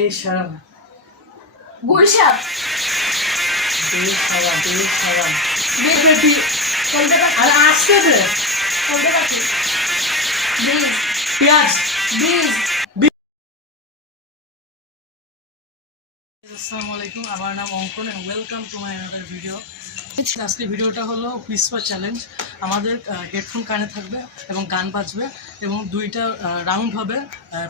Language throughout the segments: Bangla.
বেশরম গুলশাপ বেশরম বেবি বলতে পারি আর আসতে দে বলতে পারি বীজ পেঁয়াজ বীজ। আসসালামু আলাইকুম, আমার নাম Ankan and welcome to my another video. আজকে ভিডিওটা হলো হুইসপার চ্যালেঞ্জ। আমাদের হেডফোন কানে থাকবে এবং গান বাজবে এবং দুইটা রাউন্ড হবে।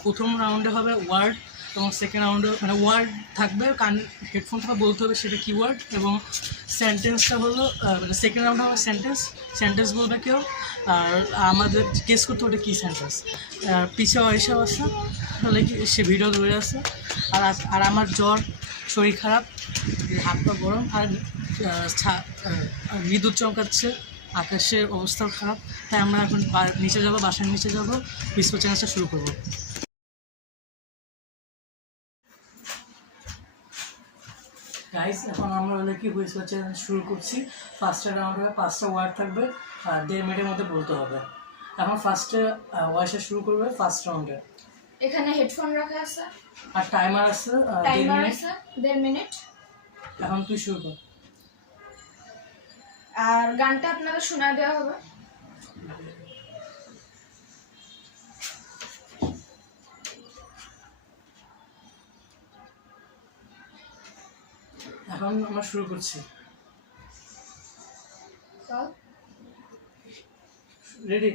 প্রথম রাউন্ডে হবে ওয়ার্ড এবং সেকেন্ড রাউন্ডে মানে ওয়ার্ড থাকবে, কান হেডফোনটা বলতে হবে সেটা কিওয়ার্ড, এবং সেন্টেন্সটা হলো মানে সেকেন্ড রাউন্ডে হবে সেন্টেন্স বলবে কেউ, আর আমাদের গেস করতে হবে কী সেন্টেন্স। পিছিয়ে এসে আসে তাহলে কি সে ভিডিও ধরে আসে। আর আমার জ্বর, শরীর খারাপ, হাত পা গরম, আর বিদ্যুৎ চমকাচ্ছে, আকাশের অবস্থাও খারাপ, তাই আমরা এখন নিচে যাবো, বাসার নিচে যাবো, হুইসপার চ্যালেঞ্জটা শুরু করবো। গাইস, এখন আমরা হলে কি হুইসপার চ্যালেঞ্জ শুরু করছি। ফার্স্টে রাউন্ডে 5টা ওয়ার্ড থাকবে আর 1.5 মিনিটের মধ্যে বলতে হবে। এখন ফার্স্টে ওয়ার্ডটা শুরু করবে ফার্স্ট রাউন্ডে। এখানে হেডফোন রাখা আছে আর টাইমার আছে 1.5 মিনিট। এখন তুই শুরু কর। আর গানটা আপনাদের শোনায় দেওয়া হবে। এখন আমরা শুরু করছি। রেডি?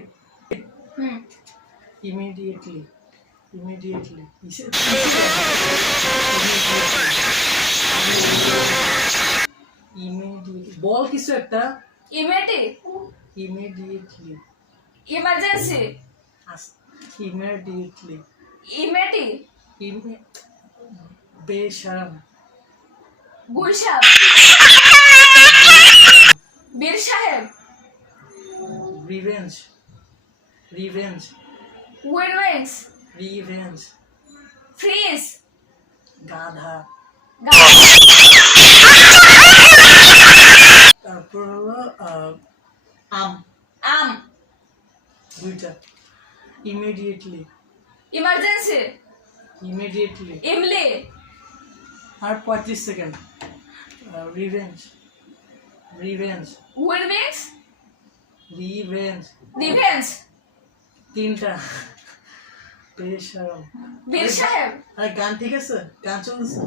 ইমিডিয়েটলি বল কিছু একটা। ইমিডিয়েটলি ইমার্জেন্সি ইমিডিয়েটলি বেশরম গুলশাপ বীর সাহেব রিভেঞ্জ উইন্স ফ্রিজ গাধা। তারপর হলো আম দুইটা। ইমিডিয়েটলি ইমার্জেন্সি ইমলি আর 35 সেকেন্ড। রিভেঞ্জ ডিফেন্স তিনটা। বেশরম বীর সাহেব আরে গান ঠিক আছে, গান চলছে।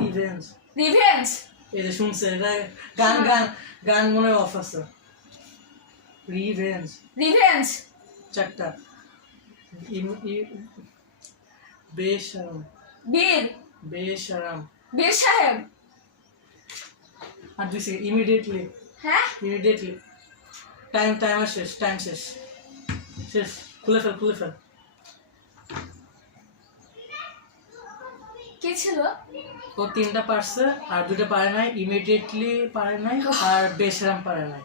রিভেঞ্জ এই যে শুনছে, এটা গান মনে অফ আছে। রিভেঞ্জ চারটা। বেশরম বীর সাহেব আর 2 সেকেন্ড। ইমিডিয়েটলি টাইমার শেষ, শেষ। খুলে ফেল। কি ছিল? ও 3টা পারছে আর 2টা পারে নাই। ইমিডিয়েটলি পারে নাই আর বেশরম পারে নাই।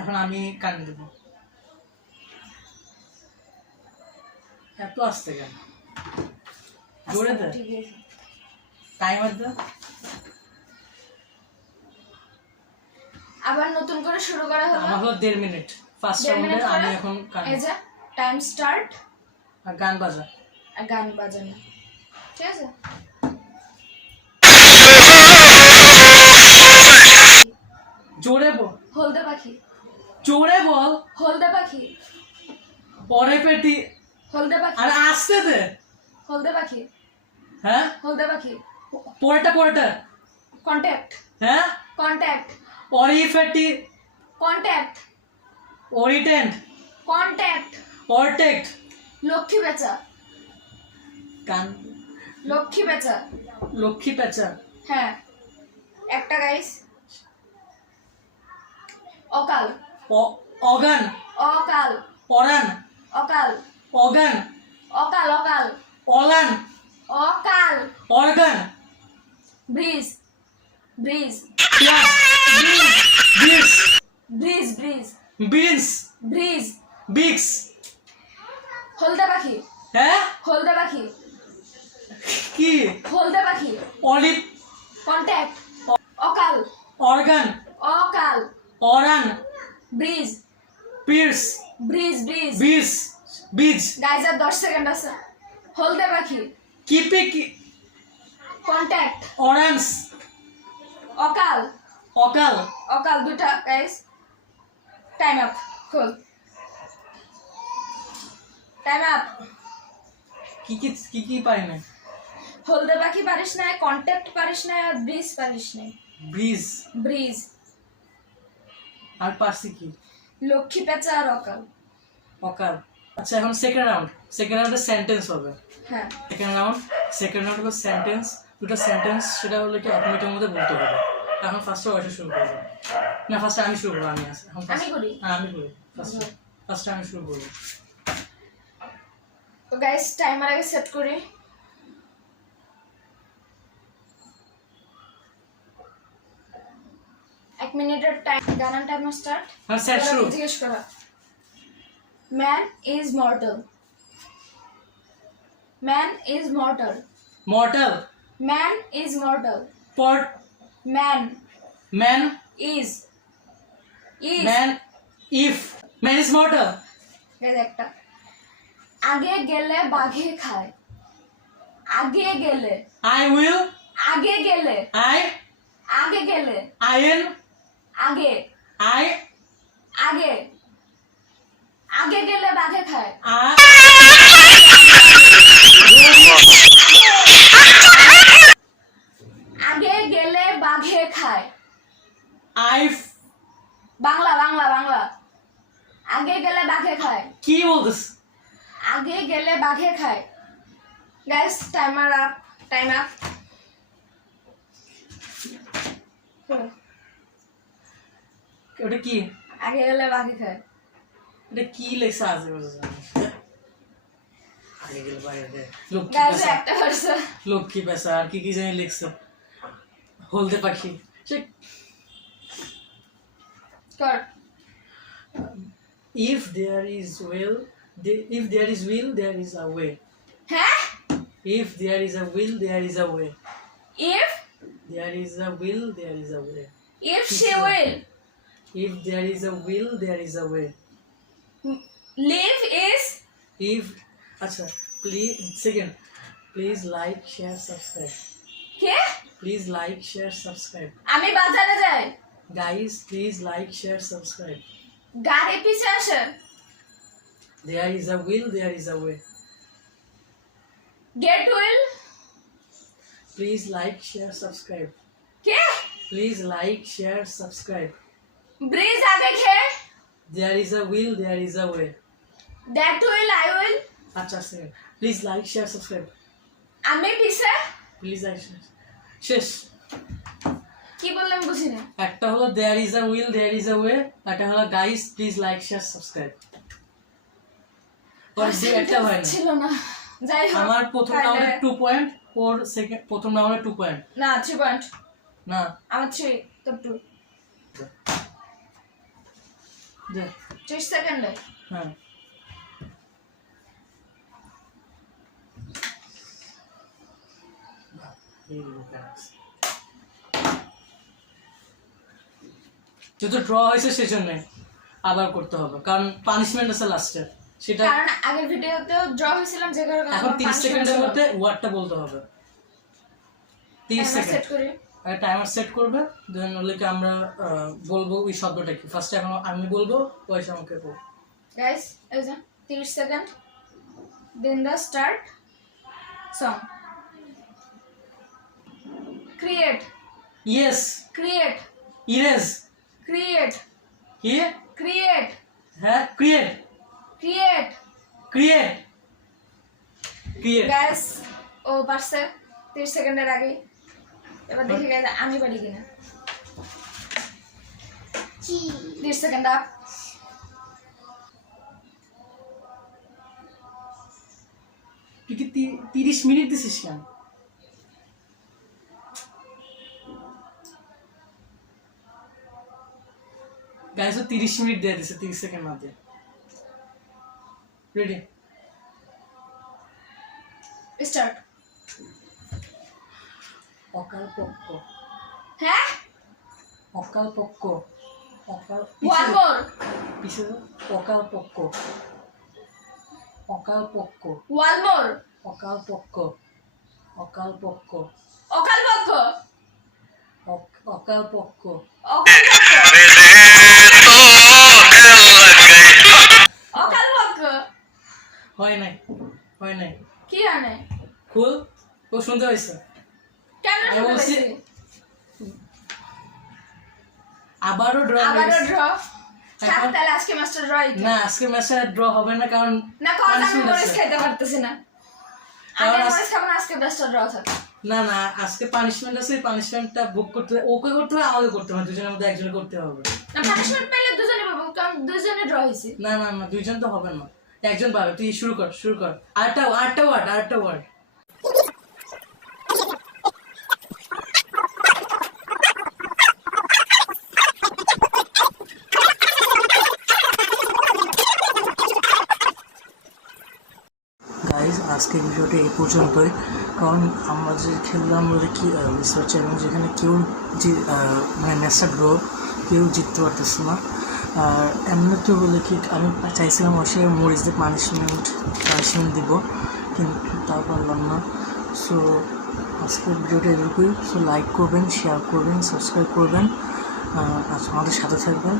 এখন আমি কান দেব। এত আসতে কেন? জোরে দে, টাইমার দে। আবার নতুন করে শুরু করা হবে। আমার হলো 1.5 মিনিট ফার্স্ট রাউন্ডে। আমি এখন কান এই যে টাইম স্টার্ট আর গান বাজা। আর গান বাজানো, ঠিক আছে? জোরে বল। হলদে পাখি জোরে বল। হলদে পাখি পরে পেটি। হলদে পাখি আর আসতে দে। হলদে পাখি হ্যাঁ, হলদে পাখি পরেটা কন্ট্যাক্ট হ্যাঁ। অরিফেটি কন্ট্যাক্ট অরিটেন্ট কন্ট্যাক্ট অরটেক্ট লক্ষ্মী বেচা কান লক্ষ্মী পেঁচা। হ্যাঁ, একটা গাইস। অকাল অগান পরান অকাল অগান অলান অকাল অর্গান ব্রিজ পিয়াজ বিনস বিক্স। হলদে পাখি হ্যাঁ, কি? হলদে পাখি অলিভ কন্ট্যাক্ট অকাল অর্গান অরান ব্রিজ পির্স বীজ গাইস, আর 10 সেকেন্ড আছে। হলদে পাখি। কিপে কি কন্ট্যাক্ট। অরেঞ্জ অকাল। অকাল অকাল দুটা গাইস। Time up. খোল। Time up. কি পাই না হলদে পাখি পারিস না, কন্ট্যাক্ট পারিস না, আর ব্রিজ পারিস না। Bridge bridge. আর পারছি কি লক্ষ্মী পেঁচা আর অকাল। অকাল। আচ্ছা এখন সেকেন্ড রাউন্ডে সেন্টেন্স হবে। হ্যাঁ। সেকেন্ড রাউন্ড হলো সেন্টেন্স, দুটো সেন্টেন্স, সেটা হলো কি 1 মিনিটের মধ্যে বলতে হবে। এখন ফার্স্টে ওয়াইসে শুরু করবো না, ফার্স্টে আমি শুরু করবো। আমি আসি এখন আমি করি। হ্যাঁ আমি করি ফার্স্টে আমি শুরু করবো। তো গাইস টাইমার আগে সেট করি। এক মিনিটের টাইম। গানার টাইমার স্টার্ট। হ্যাঁ সেট শুরু। জিজ্ঞেস করা। Man is mortal. Man is mortal. Mortal. Man is mortal. পট। Man man is man if man is mortal. এই একটা। আগে গেলে বাঘে খায়। আগে গেলে। I will. আগে গেলে। আই আগে গেলে। আইএন। আগে। আই আগে। আগে গেলে বাঘে খায়। আগে গেলে বাঘে খায়। আই বাংলা বাংলা বাংলা। আগে গেলে বাঘে খায়। কি বলছিস? আগে গেলে বাঘে খায়। Guys timer up. Time up. ওটা কি? আগে গেলে বাঘে খায়। এটা কি লেখা আছে? আগে গেলে বাইরে লক্ষ্মী গাইস পেশা, একটা ভার্স। লক্ষ্মী পেশা আর কি জানি লিখছে। হলদে পাখি। সে কর। if there is will there is a way. হ্যাঁ? If there is a will there is a way. If There is a will there is a way. she will If there is a will there is a way. live is If acha please like share subscribe. K? Please like share subscribe. আমি বাজারে যাই। Guys please like share subscribe. গাড়ি পিছে আসে। There is a will there is a way. Get will Please like share subscribe. K? Please like share subscribe. Bridge আগে খে। There is a will there is a way. That will I will আচ্ছা second. Please like share subscribe. আমি পিছে। Please like share. শেষ। কি বললাম বুঝি না। একটা হলো there is a will there is a way, একটা হলো guys please like share subscribe. পরে যে একটা হয় না। ছিল না। যাই হোক। আমার প্রথম রাউন্ডে 2 পয়েন্ট, ওর সেকেন্ড প্রথম রাউন্ডে 2 পয়েন্ট। না 3 পয়েন্ট। না আমার 3 তো 2। দে 30 সেকেন্ডে। হ্যাঁ যেহেতু ড্র হয়েছে সেজন্য আবার করতে হবে, কারণ পানিশমেন্ট আছে লাস্টে, সেটা কারণ আগের ভিডিওতেও ড্র হয়েছিলাম যে কারণে এখন 30 সেকেন্ডের মধ্যে ওয়ার্ডটা বলতে হবে। 30 সেকেন্ড সেট করি। আর টাইমার সেট করবে, দেন ওইকে আমরা বলবো ওই শব্দটা কি। ফার্স্টে এখন আমি বলবো, পয়সা আমাকে বলবো। গাইস এই যে 30 second. Then the start song. Create. Yes. Create. Erase. Create. কি? ক্রিয়েট। হ্যাঁ create. Create. Create. Create. Guys ও পারছে 30 সেকেন্ডের আগে। এবার দেখি গাইস আমি পারি কিনা। 30 সেকেন্ড আপ। তুই কি 30 মিনিট দিছিস কেন? গাইস 30 মিনিট দিয়ে দিছে, 30 সেকেন্ড না দিয়ে। Ready start. অকাল পক্ষ। হ্যাঁ? অকাল পক্ষ। অকাল ওয়ান মোর। পিছে অকাল পক্ষ। অকাল পক্ষ। One more. অকাল পক্ষ অকাল পক্ষ অকাল পক্ষ অকাল পক্ষ অকাল পক্ষ হয় নাই কি জানে খুল খুব শুনতে হয়েছে কেন আমি শুনতে বলছি, পাইছি? আবারও ড্র আবারও ড্র থাক এখন- তাহলে আজকে মাস্টার ড্রই না আজকে ম্যাচে ড্র হবে না কারণ না কজ আমি punishment মরিচ আছে। খাইতে পারতেছি না কারণ আমি আজ- মরিচ খাবো না আজকে মাস্টার ড্র থাক না না আজকে পানিশমেন্ট আছে পানিশমেন্টটা বুক করতে হবে ওকে করতে হবে আমাকে করতে হবে দুজনের মধ্যে একজন করতে হবে না পানিশমেন্ট পেলে দুজনে পাবো কারণ দুজনে ড্র হয়েছে না না না দুইজন তো হবে না একজন পাবে তুই শুরু কর আরেকটা ওয়ার্ড গাইজ আজকের ভিডিওটা এই পর্যন্তই কারণ আমরা যে খেললাম বলে কি রিসার্চ চ্যালেঞ্জ যেখানে কেউ মানে ম্যাচটা ড্র কেউ জিততে পারতেছে না আর এমনিতে বলে কি আমি চাইছিলাম অবশ্যই মরিচদের পানিশমেন্ট দিব কিন্তু তাও পারলাম না সো আজকের ভিডিওটা এটুকুই সো লাইক করবেন শেয়ার করবেন সাবস্ক্রাইব করবেন আমাদের সাথে থাকবেন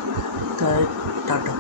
তাই টাটা